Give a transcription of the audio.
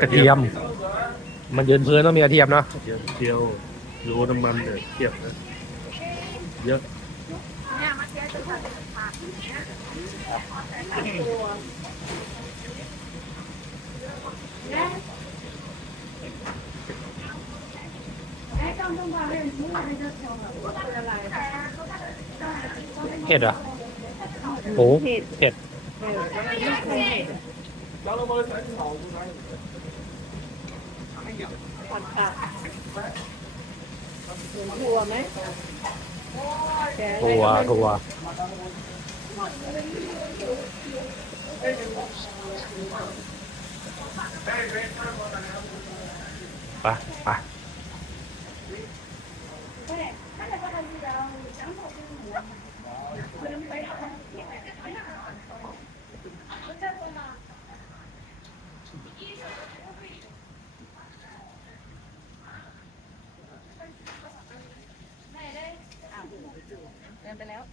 กระเทียม มันยืนพื้นต้องมีกระเทียมเนาะเดี๋ยวเดียวโลน้ำมันเนี่ยเทียบนะเยอะเห็ดอะโอ้เห็ด Cháu nó mới phải hồ tôi đây. Còn cả. Cua mấy. Cua, cua. Ba, ba. been out.